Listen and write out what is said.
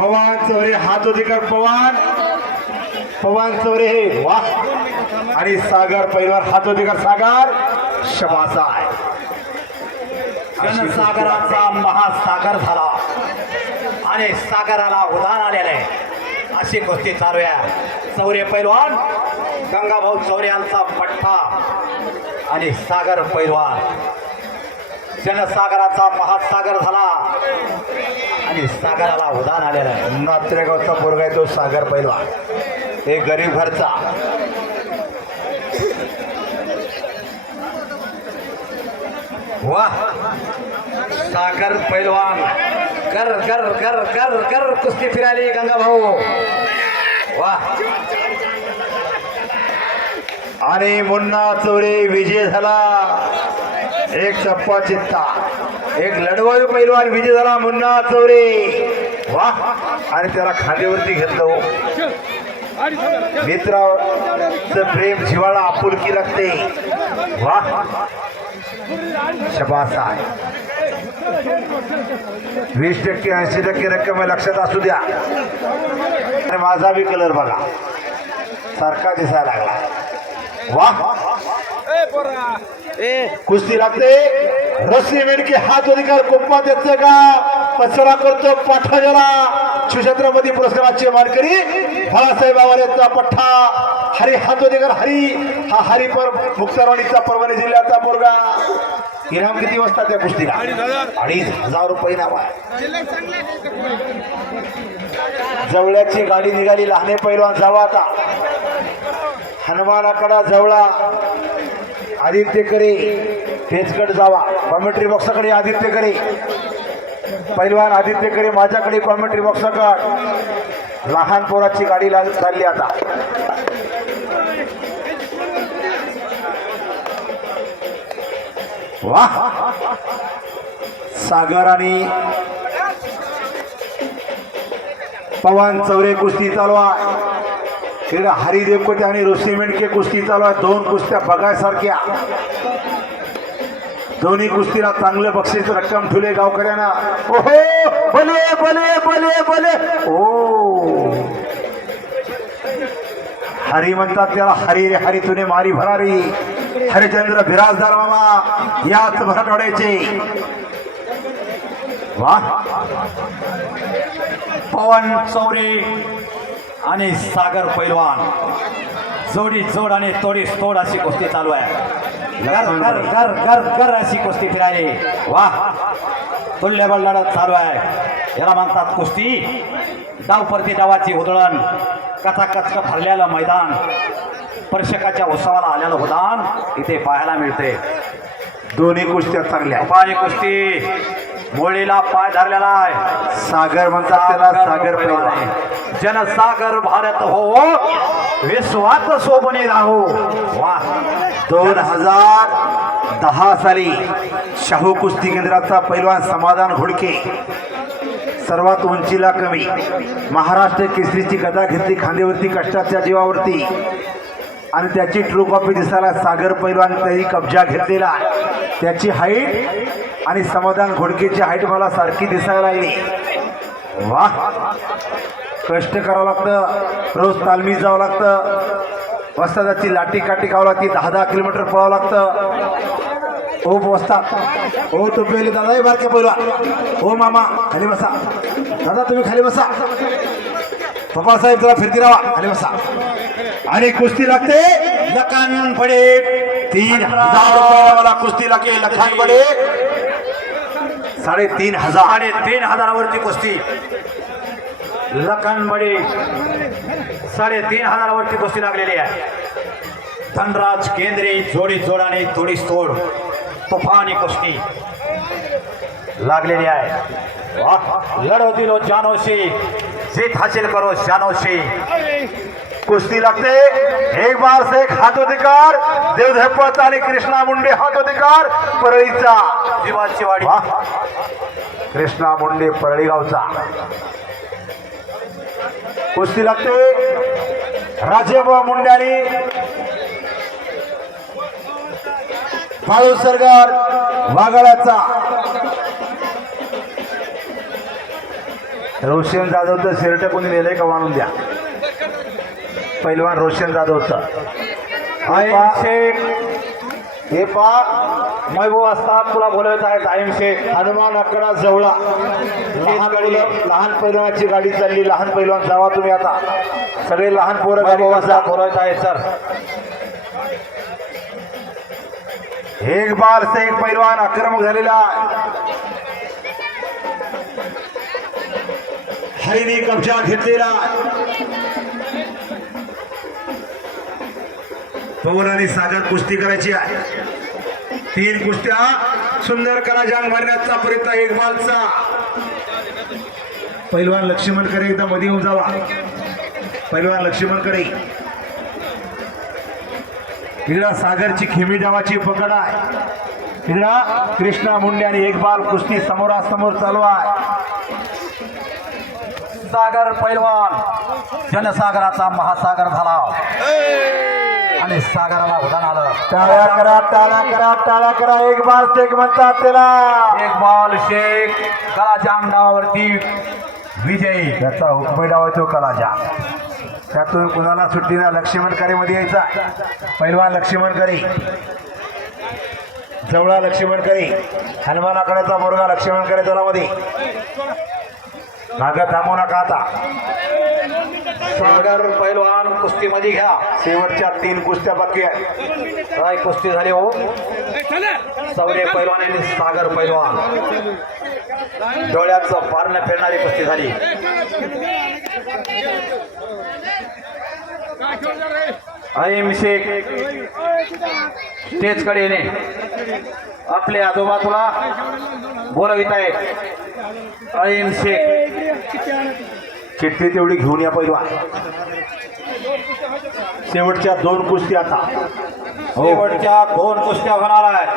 पवान चौरे हात अधिकार पवान पवान चौरे हे वा. आणि सागर पैलवान हात अधिकार सागर. शबासा आहे जनसागराचा महासागर झाला. आणि सागराला उधाण आलेलं आहे. अशी गोष्टी चालू आहे. चौरे पैलवान गंगाभाऊ चौरे यांचा पठ्ठा आणि सागर पैलवान. जनसागराचा महासागर झाला. आणि सागराला उदान आलेलं आहे. नात्रेगावचा पोरगा आहे तो सागर पैलवान. हे गरीब घरचा. वा. सागर पैलवान. कर कर कर कर कर. कुस्ती फिराली गंगा भाऊ. वा. आणि मुन्ना चौरे विजय झाला. एक चप्पा चित्ता. एक लढवायू पैलवान विजय झाला मुन्ना चौरे. वा. आणि त्याला खांदेवरती घेतलं हो. मित्राचं प्रेम जिवाळा आपुलकी लागते. वा. शबासा वीस टक्के ऐंशी टक्के रक्कम लक्षात असू द्या. आणि माझा बी कलर बघा. सारखा दिसायला लागला. वा. कुस्ती लागते. रस्सी मेडके हात अधिकार कोप्पा त्याचं का? पसरा करतो पाठाजाला शिवछत्रपती पुरस्काराचे मानकरी बाळासाहेब आवारेचा पठ्ठा. हरी हात अधिकार हरी. हा हरिपर मुक्तारवाडीचा परभणी जिल्ह्याचा पोरगा इनाम किती वाजता त्या कुस्तीला? अडीच हजार रुपये इनाम आहे. जवळ्याची गाडी निघाली लहाने पैलवान जावा आता. हनुमानाकडा जवळा. आदित्य करे तेचकड जावा. कॉमेंट्री बॉक्साकडे आदित्य करे. पहिलवान आदित्य करे माझ्याकडे कॉमेंट्री बॉक्साकड लहान पोराची गाडी लाग चालली आता. वा! सागर आणि पवन चौरे कुस्ती चालवा. तिकडे हरिदेव कोटे आणि ऋषी मेंडके कुस्ती चालू आहे दोन कुस्त्या बघायसारख्या दोन्ही कुस्तीला चांगलं बक्षीस रक्कम ठुले गावकऱ्यांना. ओहो! भले भले भले भले ओ! हरी म्हणतात त्याला हरी रे हरी तुने मारी भरारी. हरिचंद्र बिराजदार मामा याच भराटवाड्याचे वा पवन चौरे आणि सागर पैलवान. जोडी जोड आणि तोडी तोड अशी कुस्ती चालू आहे. घर घर घर घर घर अशी कुस्ती फिरायली. वाह तुल्यबळ लढत चालू आहे. याला म्हणतात कुस्ती. डावपरती डावाची उधळण. कचाकच भरलेलं मैदान. पर्शकाच्या उत्सवाला आलेलं उदान इथे पाहायला मिळते. दोन्ही कुस्त्या चांगल्या उपाणी कुस्ती. मोळीला पाय धरलेला आहे. सागर म्हणतात त्याला सागर पैलवान. जनसागर भारत हो। विश्वात सोबने राहो। वा दोन हजार दहा साली शाहू कुस्ती केंद्राचा पैलवान समाधान घोडके सर्वात उंचीला कमी महाराष्ट्र केसरीची गदा घेतली खांदेवरती कष्टाच्या जीवावरती आणि त्याची ट्रू कॉपी दिसायला सागर पैलवान त्याही कब्जा घेतलेला त्याची हाईट आणि समाधान घोडकेची हाईट मला सारखी दिसायला लागली. वा कष्ट करावं लागतं. रोज तालमीत जावं लागतं. वस्तादाची लाठी काटी खावं लागते. दहा दहा किलोमीटर पळावं लागतं. ओ वस्ता. ओ तो पहिले दादा हे बारके पहिला ओ मामा खाली बसा. दादा तुम्ही खाली बसा. पप्पा साहेब जरा फिरती राहा. खाली बसा. आणि कुस्ती लागते. लखान पडे. तीन हजार मला कुस्ती लागते. लखान पडे. साडेतीन हजार. आणि तीन हजारावरची कुस्ती. लखनबडी साडेतीन हजारावरची कुस्ती लागलेली आहे धनराज केंद्रे जोडी जोडाने थोडी तोड तुफानी कुस्ती लागलेली आहे वाह! लढवतील जानोशी जीत हासिल करो जानोशी। कुस्ती लागते एक बार से एक हात अधिकार देवधपत आणि कृष्णा मुंडे हात अधिकार परळीचा। जीवाची वाडी कृष्णा मुंडे परळी गावचा कुस्ती लागते. राजेबा मुंडे आणि बाळू सरगार वाघाळ्याचा रोशन जाधवचं शर्ट कोणी नेलंय का मानून द्या. पैलवान रोशन जाधवचं. शेख हे पा महबूब असतात तुला बोलवत आहेत आईम शेख हनुमान अकडा जवळा. लहान पैलवानाची गाडी चालली लहान पैलवान जावा तुम्ही आता. सगळे लहान पोरं गाडी असतात बोलवत आहेत सर. एक बार से एक पैलवान आक्रमक झालेला आहे. हरीने कब्जा घेतलेला पवन आणि सागर कुस्ती करायची आहे. तीन कुस्त्या सुंदर करा जांग मारण्याचा प्रयत्न एकबालचा पहिलवान लक्ष्मणकडे एकदा मध्ये येऊन जावा. पैलवान लक्ष्मणकडे. इकडा सागरची खेमी डावाची पकड आहे. इकडा कृष्णा मुंडे आणि एक बाल कुस्ती समोरासमोर चालू आहे. सागर पैलवान जनसागराचा महासागर झाला. आणि सागराला उदान आलं. टाळ्या करा टाळ्या करा टाळ्या करा. एक बाल एक म्हणतात त्याला. एक बॉल शेख कलाच्या अंगणावरती विजयी. त्याचा हुकमी डाव आहे तो कलाजा त्यातून कुणाला सुट्टीना लक्ष्मणकरे मध्ये यायचा. पैलवान लक्ष्मणकरे. जवळा लक्ष्मणकरे. हनुमानाकडेचा मुलगा लक्ष्मणकरे तोलामध्ये मागं थांबू नका आता. सागर पैलवान कुस्तीमध्ये घ्या. शेवटच्या तीन कुस्त्या बाकी आहेत. काय कुस्ती झाली हो सौरे पैलवान आणि सागर पैलवान. डोळ्याचं पारणं फेडणारी कुस्ती झाली. आईम शेख स्टेजकडे येणे आपले आजोबा तुला बोलवित आहेत शेख चिठ्ठी तेवढी घेऊन या पैलवान शेवटच्या दोन कुस्ती आता. शेवटच्या दोन कुस्त्या होणार आहेत.